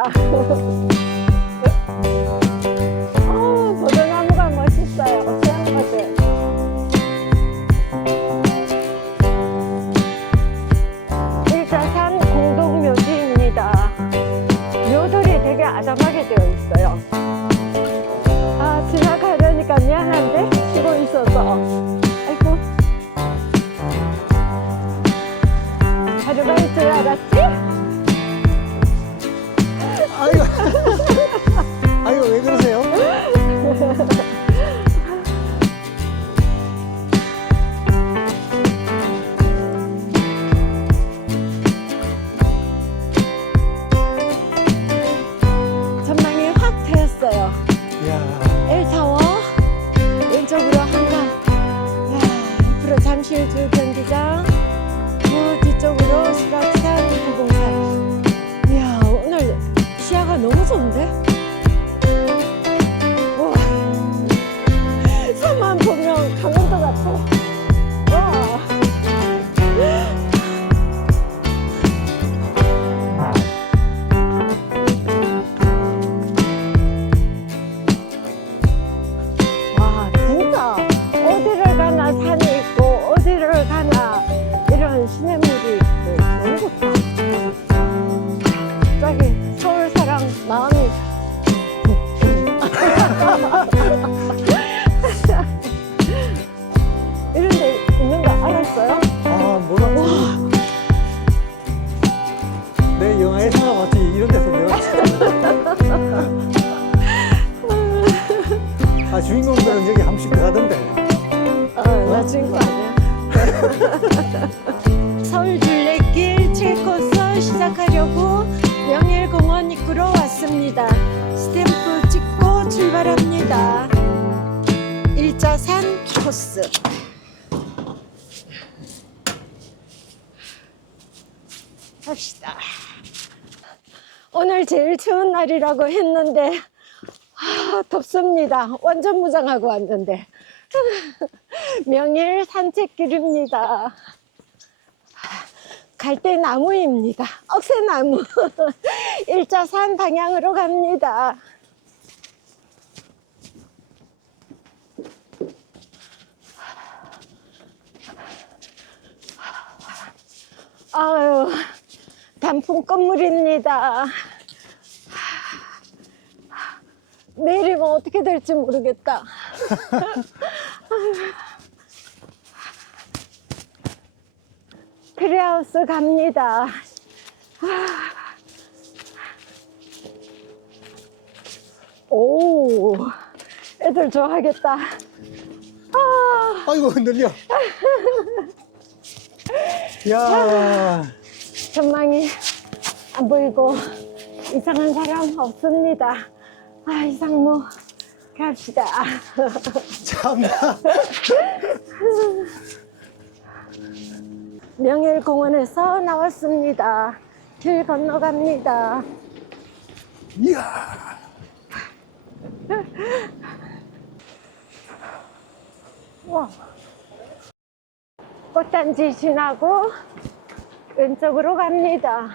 Ah. 잠실 주 경기장 그 뒤쪽으로 수락 날이라고 했는데 아, 덥습니다. 완전 무장하고 왔는데. 명일 산책길입니다. 갈대 나무입니다. 억새나무. 일자산 방향으로 갑니다. 아유, 단풍 건물입니다. 내일이면 어떻게 될지 모르겠다. 트리하우스 갑니다. 오, 애들 좋아하겠다. 아, 아이고, 흔들려. 야 전망이 안 보이고 이상한 사람 없습니다. 아, 이상무 갑시다. 참나. 명일 공원에서 나왔습니다. 길 건너갑니다. 이야. 와. 꽃단지 지나고 왼쪽으로 갑니다.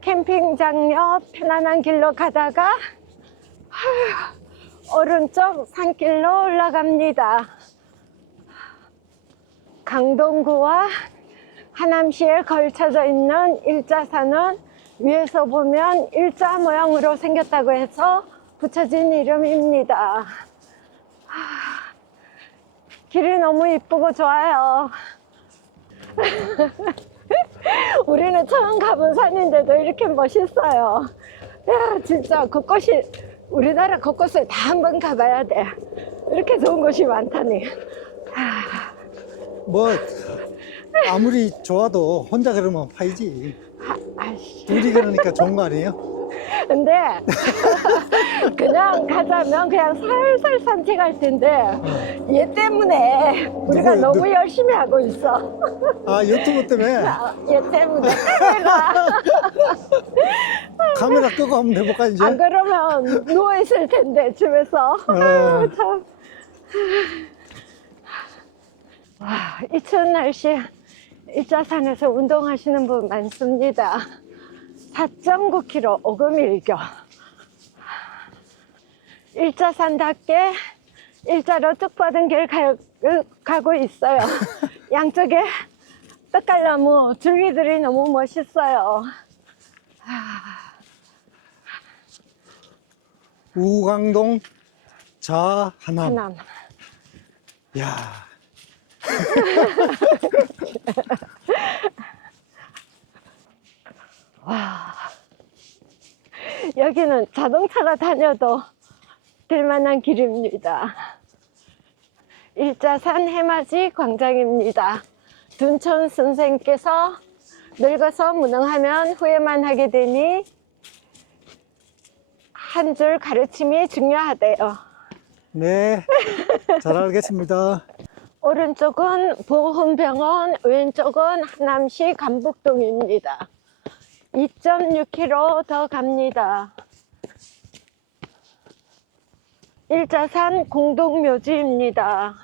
캠핑장 옆 편안한 길로 가다가 오른쪽 산길로 올라갑니다. 강동구와 하남시에 걸쳐져 있는 일자산은 위에서 보면 일자 모양으로 생겼다고 해서 붙여진 이름입니다. 하, 길이 너무 이쁘고 좋아요. 우리는 처음 가본 산인데도 이렇게 멋있어요. 야, 진짜 곳곳이, 우리나라 곳곳을 다 한번 가봐야 돼. 이렇게 좋은 곳이 많다니. 뭐, 아무리 좋아도 혼자 그러면 파이지. 아, 아이씨. 둘이 그러니까 좋은 거 아니에요? 근데 그냥 가자면 그냥 살살 산책할 텐데 얘 때문에 우리가 누구, 너무 누- 열심히 하고 있어. 아, 유튜브 때문에 아, 얘 때문에 내가 카메라 끄고 한번 해볼까, 이제? 안 그러면 누워 있을 텐데 집에서. 어. 참. 와, 이 추운 날씨에 일자산에서 운동하시는 분 많습니다. 4.9km 오금일교. 일자산답게 일자로 쭉 뻗은 길 가, 가고 있어요. 양쪽에 떡갈나무 줄기들이 너무 멋있어요. 우강동 자 하남. 하남. 야, 여기는 자동차가 다녀도 될 만한 길입니다. 일자산 해맞이 광장입니다. 둔촌 선생께서 늙어서 무능하면 후회만 하게 되니 한 줄 가르침이 중요하대요. 네, 잘 알겠습니다. 오른쪽은 보훈병원, 왼쪽은 하남시 감북동입니다. 2.6km 더 갑니다. 일자산 공동묘지입니다.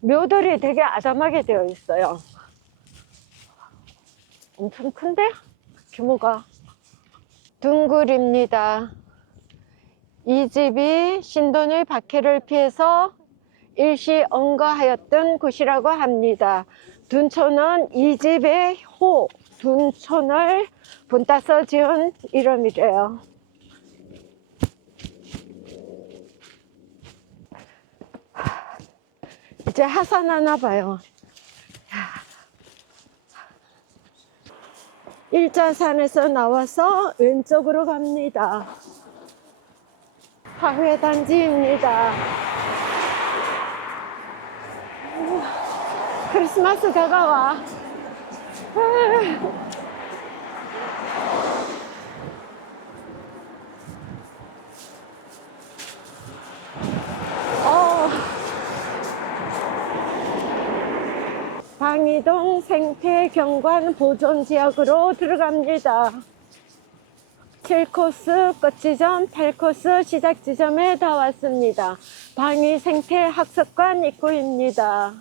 묘들이 되게 아담하게 되어 있어요. 엄청 큰데? 규모가. 둥굴입니다. 이 집이 신돈의 박해를 피해서 일시 언거하였던 곳이라고 합니다. 둔촌은 이 집의 호, 둔촌을 본따서 지은 이름이래요. 이제 하산하나 봐요. 일자산에서 나와서 왼쪽으로 갑니다. 화훼단지입니다. 크리스마스 다가와. 이동 생태경관 보존지역으로 들어갑니다. 7코스 끝지점, 8코스 시작 지점에 다 왔습니다. 방위 생태학습관 입구입니다.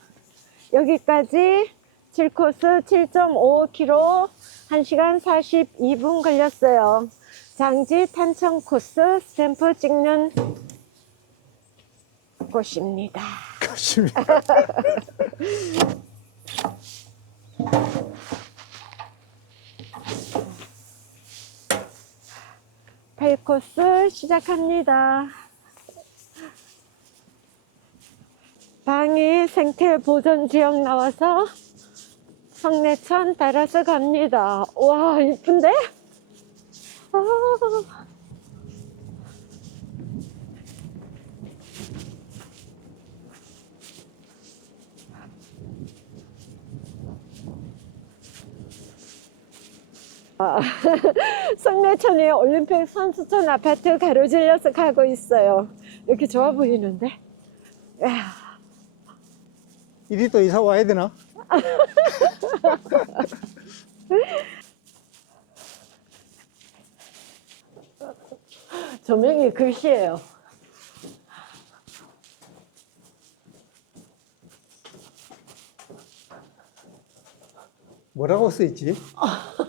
여기까지 7코스 7.5km 1시간 42분 걸렸어요. 장지 탄천 코스 스탬프 찍는 곳입니다. 곳입니다. 8코스 시작합니다. 방이 생태 보전 지역 나와서 성내천 따라서 갑니다. 와, 이쁜데? 아. 성내천이 올림픽 선수촌 아파트 가로질러서 가고 있어요. 이렇게 좋아 보이는데? 야, 이리 또 이사 와야 되나? 조명이 글씨예요. 뭐라고 써있지?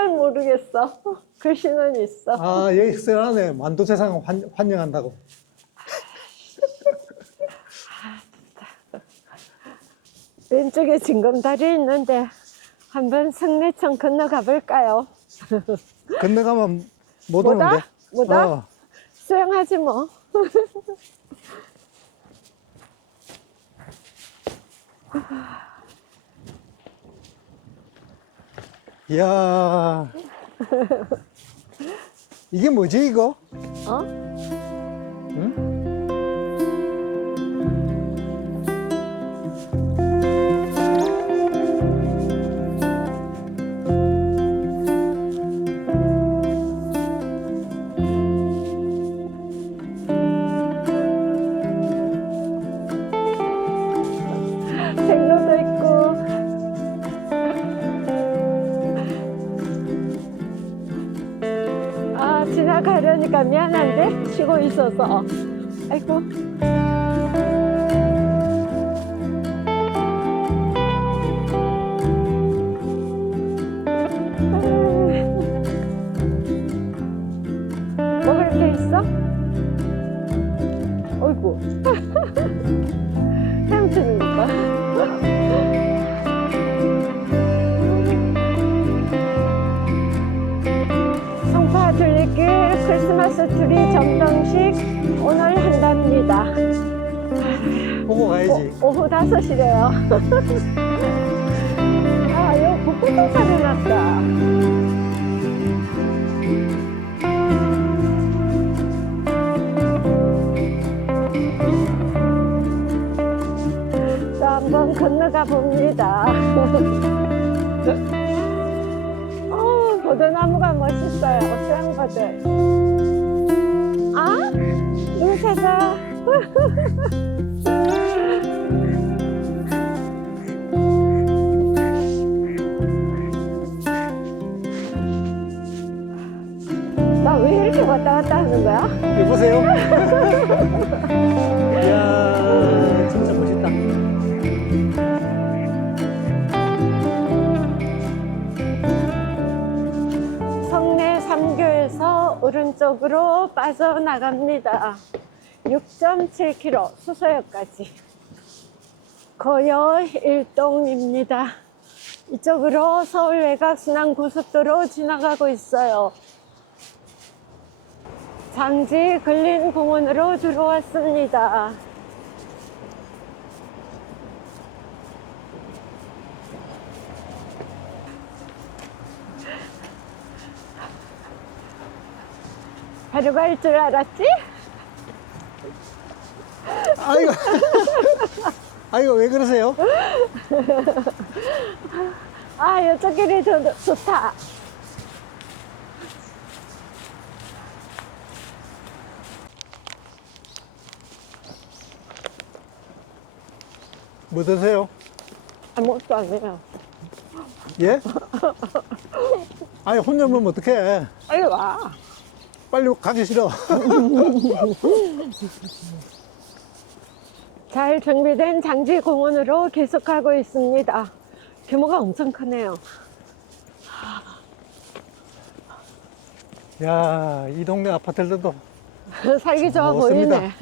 뭐 그걸 모르겠어. 글씨는 있어. 아, 여기 써놨네. 만도 세상 환, 환영한다고. 왼쪽에 징검다리 있는데 한번 성내천 건너가 볼까요? 건너가면 못 뭐다? 오는데. 뭐다? 어, 수영하지 뭐. 이야. 이게 뭐지, 이거? 어? 응? 쉬고 있어서. 아이고. 아, 여기 소리 났다. 또 한 번 건너가 봅니다. 어, 보드나무가 멋있어요. 수양보드. 아, 눈새가. 이렇게 왔다 갔다 하는 거야? 여보세요? 이야, 진짜 멋있다. 성내 3교에서 오른쪽으로 빠져나갑니다. 6.7km 수서역까지. 거여 일동입니다. 이쪽으로 서울 외곽 순환 고속도로 지나가고 있어요. 장지 근린 공원으로 들어왔습니다. 바로 갈 줄 알았지? 아이고. 아이고, 왜 그러세요? 아, 이쪽 길이 더 좋다. 뭐 드세요? 아무것도 안 해요. 예? 아니, 혼자 먹으면 어떡해. 빨리 와. 빨리 가기 싫어. 잘 정비된 장지 공원으로 계속하고 있습니다. 규모가 엄청 크네요. 야, 이 동네 아파트들도 살기 좋아 멋있습니다. 보이네.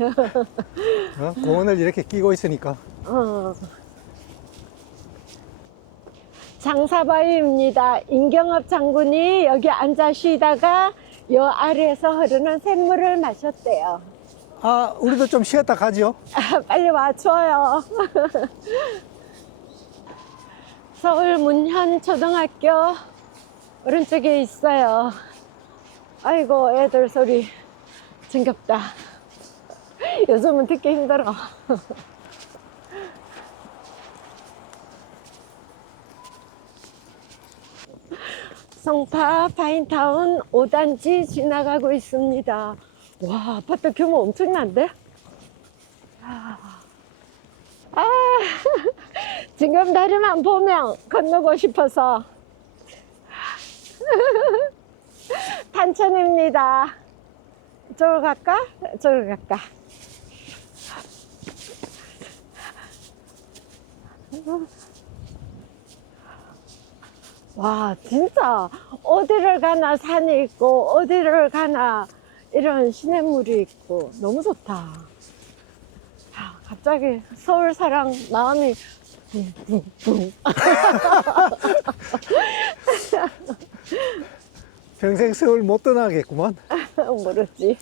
어? 공원을 이렇게 끼고 있으니까. 어. 장사바위입니다. 임경업 장군이 여기 앉아 쉬다가 요 아래에서 흐르는 샘물을 마셨대요. 아, 우리도 좀 쉬었다 가지요. 아, 빨리 와, 추워요. 서울 문현 초등학교 오른쪽에 있어요. 아이고, 애들 소리 정겹다. 요즘은 듣기 힘들어. 성파 파인타운 5단지 지나가고 있습니다. 와, 아파트 규모 엄청난데? 아, 지금 다리만 보면 건너고 싶어서. 탄천입니다. 저걸 갈까? 저걸 갈까? 와, 진짜 어디를 가나 산이 있고 어디를 가나 이런 시냇물이 있고 너무 좋다. 아, 갑자기 서울 사랑 마음이 붕붕붕. 평생 서울 못 떠나겠구만. 모르지.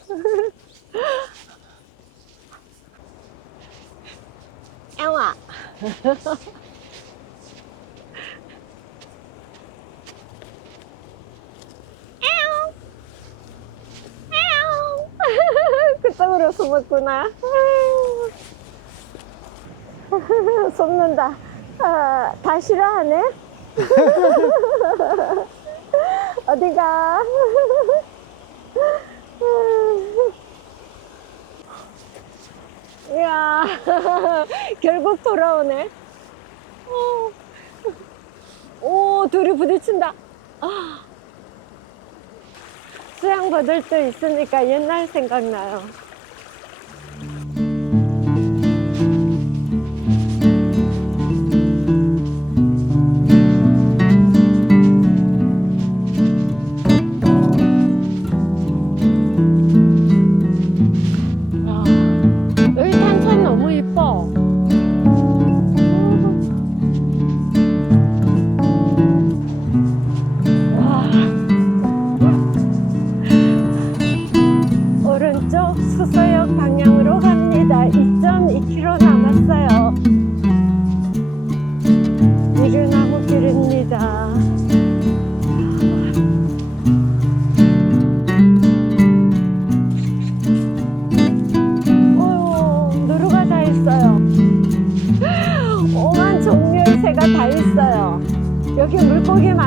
양아. 에옹. 그쪽으로 숨었구나. 숨는다. 아, 다 싫어하네. 어디가? 이야, 결국 돌아오네. 어. 오, 둘이 부딪힌다. 아. 수양버들도 있으니까 옛날 생각나요.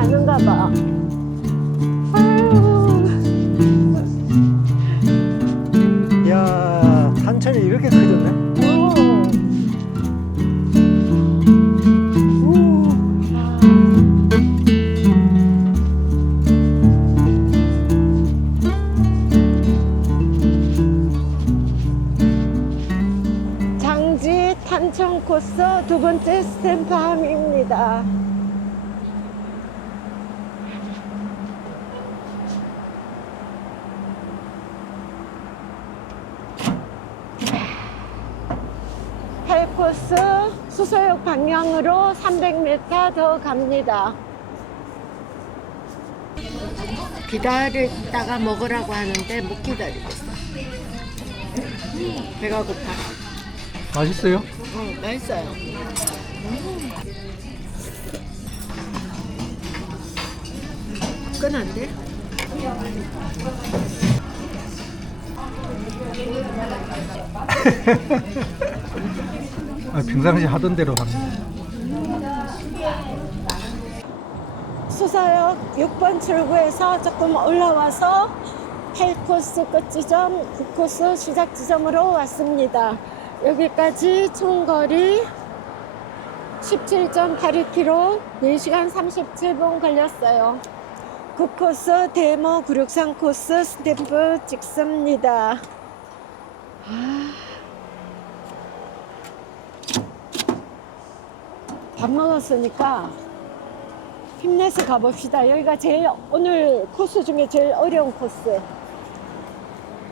가는가 봐. 아유, 야 탄천이 이렇게 커졌네. 장지 탄천 코스 두 번째 스탬프함입니다. 팔코스 수서역 방향으로 300m 더 갑니다. 기다렸다가 먹으라고 하는데 못 기다리겠어. 배가 고파. 맛있어요? 어, 맛있어요. 끈한데? 아, 평상시 하던 대로 하는. 수서역 6번 출구에서 조금 올라와서 8코스 끝지점, 9코스 시작 지점으로 왔습니다. 여기까지 총거리 17.82km, 4시간 37분 걸렸어요. 9코스 대모 963 코스 스탬프 찍습니다. 아. 밥 먹었으니까 힘내서 가봅시다. 여기가 제일 오늘 코스 중에 제일 어려운 코스.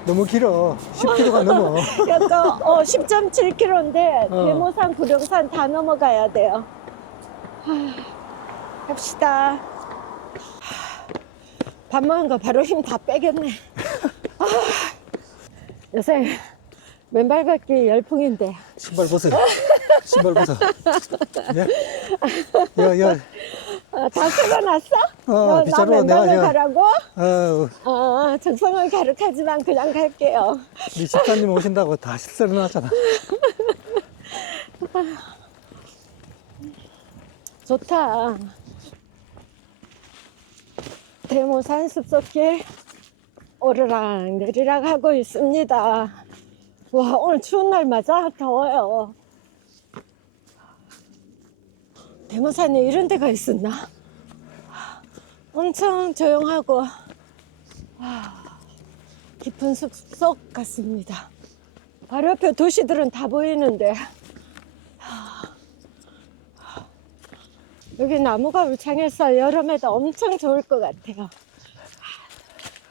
너무 길어. 10km가 넘어. 약간 어, 10.7km인데 어. 대모산, 구룡산 다 넘어가야 돼요. 하, 갑시다. 하, 밥 먹은 거 바로 힘 다 빼겠네. 아, 요새 맨발 걷기 열풍인데 신발 벗어. 신발 벗어. 예? 야, 야, 아, 다 써놨어? 어, 너, 나 빗자루 내가 저- 가라고? 어, 어, 적성을 가득하지만 그냥 갈게요. 우리 집사님 오신다고 다 쓸어놨잖아. 좋다. 대모산 숲속길 오르락 내리락 하고 있습니다. 와, 오늘 추운 날 맞아? 더워요. 대모산에 이런 데가 있었나? 엄청 조용하고 와, 깊은 숲속 같습니다. 바로 옆에 도시들은 다 보이는데 여기 나무가 울창해서 여름에도 엄청 좋을 것 같아요.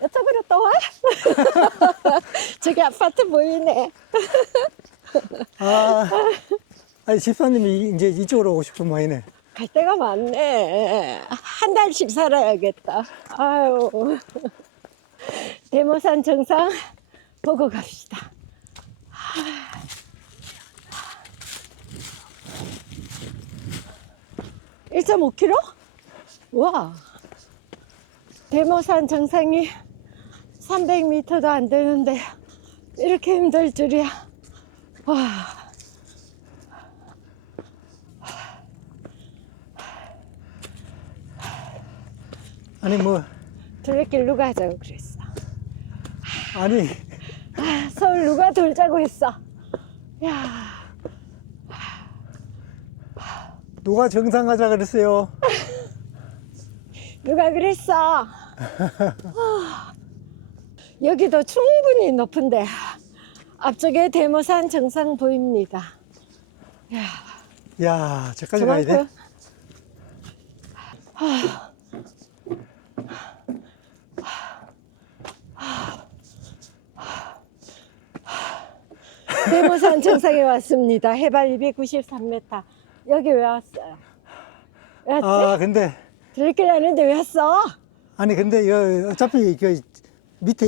이쪽으로 또 와? 저기 아파트 보이네. 아, 아니, 집사님이 이제 이쪽으로 오고 싶은 모양이네. 갈 데가 많네. 한 달씩 살아야겠다. 아유. 대모산 정상 보고 갑시다. 1.5km? 와. 대모산 정상이 300m도 안 되는데 이렇게 힘들 줄이야. 와. 아니, 뭐, 둘레길 누가 하자고 그랬어. 아니, 아, 서울 누가 돌자고 했어. 야, 누가 정상하자 그랬어요? 누가 그랬어. 아, 여기도 충분히 높은데 앞쪽에 대모산 정상 보입니다. 야, 야, 저까지 가야 돼? 아, 대모산 정상에 왔습니다. 해발 293m. 여기 왜 왔어요? 왜 왔지? 아, 근데, 들길 아는데 왜 왔어? 아니, 근데, 여, 어차피 그 밑에,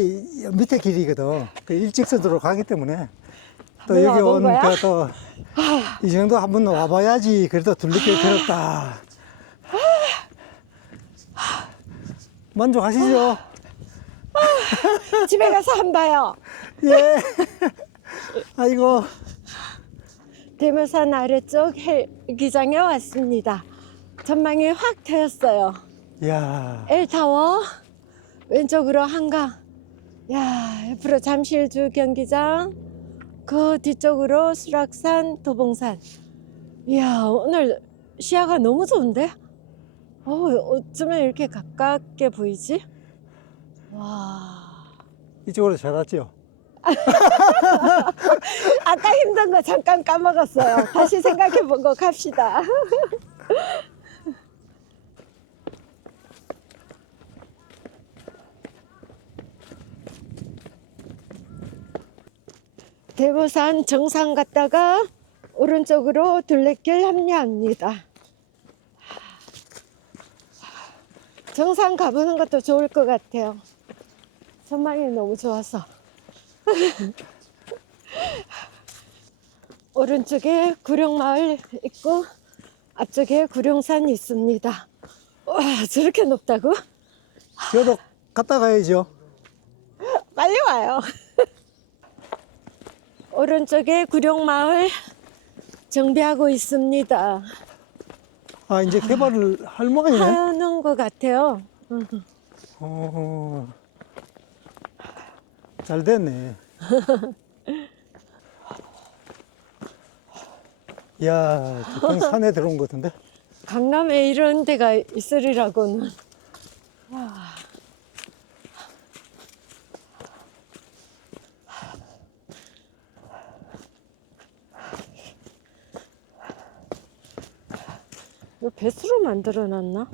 밑에 길이거든. 그 일직선으로 가기 때문에. 또 한번 여기 와본 온, 거야? 그 또, 이 정도 한 번 와봐야지. 그래도 둘리길 들었다. 만족하시죠? 집에 가서 한 봐요. 예. 아이고. 대모산 아래쪽 헬기장에 왔습니다. 전망이 확 트였어요. 이야, L타워 왼쪽으로 한강 야 옆으로 잠실 주 경기장 그 뒤쪽으로 수락산 도봉산 이야 오늘 시야가 너무 좋은데 어, 어쩌면 이렇게 가깝게 보이지 와 이쪽으로 잘 왔죠? 아까 힘든 거 잠깐 까먹었어요 다시 생각해 보고 갑시다 대부산 정상 갔다가 오른쪽으로 둘레길 합류합니다. 정상 가보는 것도 좋을 것 같아요. 전망이 너무 좋아서. 오른쪽에 구룡마을 있고 앞쪽에 구룡산 있습니다. 와 저렇게 높다고? 저도 갔다 가야죠. 빨리 와요. 오른쪽에 구룡마을 정비하고 있습니다. 아, 이제 개발을 할 모양이네. 하는 것 같아요. 어, 잘 됐네. 이야, 저통 산에 들어온 것 같은데? 강남에 이런 데가 있으리라고는. 와. 이거 배수로 만들어 놨나?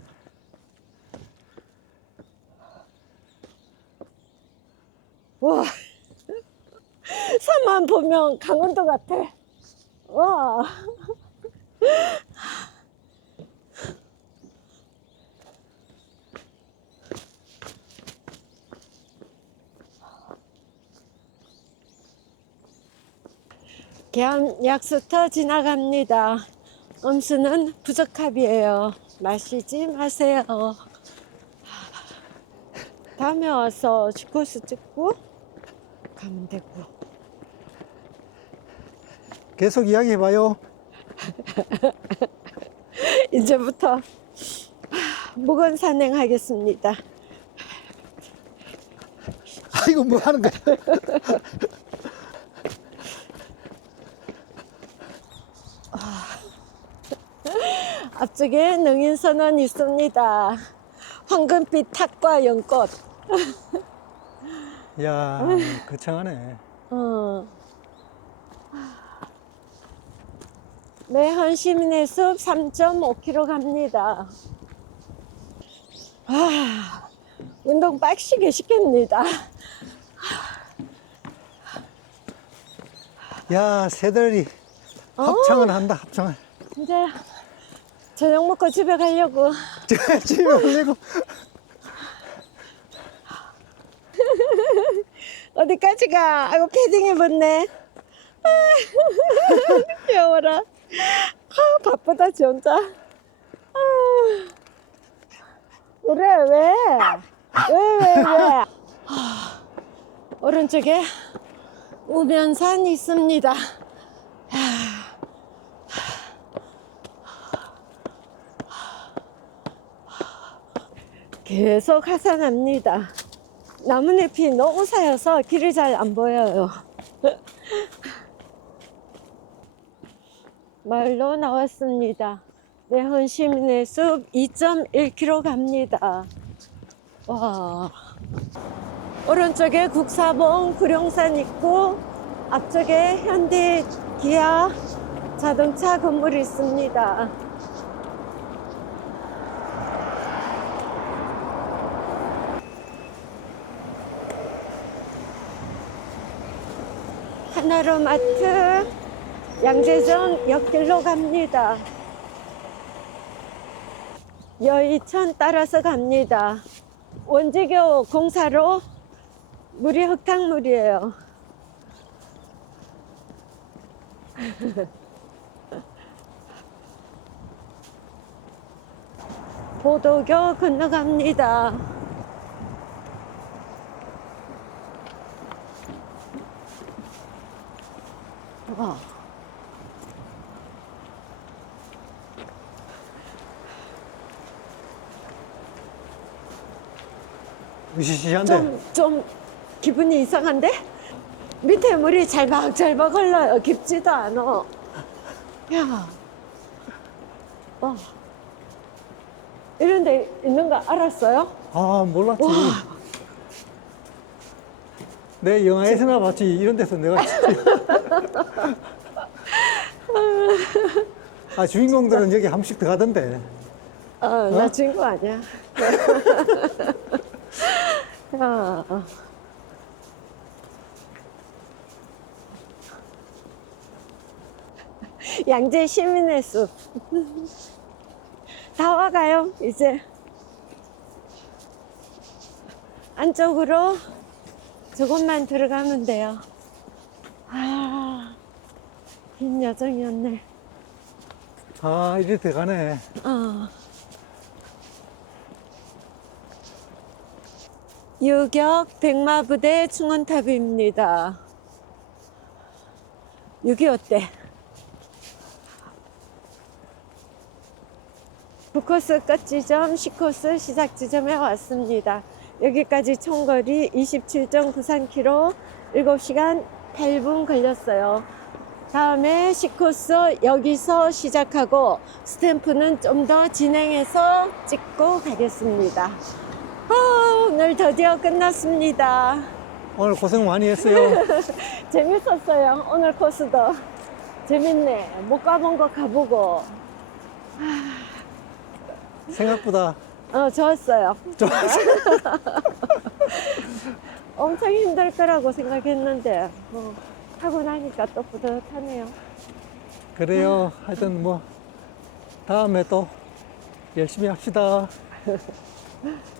와. 산만 보면 강원도 같아. 와. 계암 약수터 지나갑니다. 음수는 부적합이에요. 마시지 마세요. 다음에 와서 코스 찍고 가면 되고. 계속 이야기해봐요. 이제부터 무건 산행하겠습니다. 아이고, 뭐 하는 거야? 앞쪽에 능인선원 있습니다. 황금빛 탑과 연꽃. 이야, 거창하네. 어. 매헌 시민의 숲 3.5km 갑니다. 아, 운동 빡시게 시킵니다. 야, 새들이 어? 합창을 한다, 합창을. 이제 저녁 먹고 집에 가려고. 집에 올리고. 어디까지 가? 아이고 패딩 입었네. 아, 귀여워라. 아, 바쁘다 지 혼자. 아, 그래 왜? 왜 왜 왜? 아, 오른쪽에 우면산 있습니다. 계속 하산합니다. 나뭇잎이 너무 사여서 길이 잘 안 보여요. 마을로 나왔습니다. 내헌 시민의 숲 2.1km 갑니다. 와. 오른쪽에 국사봉 구룡산 있고 앞쪽에 현대 기아 자동차 건물이 있습니다. 하나로마트 양재점 옆길로 갑니다. 여의천 따라서 갑니다. 원지교 공사로 물이 흙탕물이에요. 보도교 건너갑니다. 와. 으시시한데. 좀, 좀 기분이 이상한데? 밑에 물이 잘박잘박 흘러요. 깊지도 않아. 야, 어. 이런 데 있는 거 알았어요? 아, 몰랐지. 와. 내 영화에서나 봤지. 이런 데서 내가. 아, 주인공들은 여기 한 번씩 들어가던데. 어, 나 주인공 아니야. 야, 어. 양재 시민의 숲. 다 와가요, 이제. 안쪽으로 조금만 들어가면 돼요. 아, 긴 여정이었네. 아, 이리 들어가네. 어. 유격 백마부대 충원탑입니다. 6.25 때. 북코스 끝 지점, 시코스 시작 지점에 왔습니다. 여기까지 총거리 27.93km, 7시간 8분 걸렸어요. 다음에 시코스 여기서 시작하고 스탬프는 좀 더 진행해서 찍고 가겠습니다. 아, 오늘 드디어 끝났습니다. 오늘 고생 많이 했어요. 재밌었어요. 오늘 코스도 재밌네. 못 가본 거 가보고. 생각보다 어, 좋았어요. 좋았어. 엄청 힘들 거라고 생각했는데 뭐, 하고 나니까 또 뿌듯하네요. 그래요. 하여튼 뭐, 다음에 또 열심히 합시다.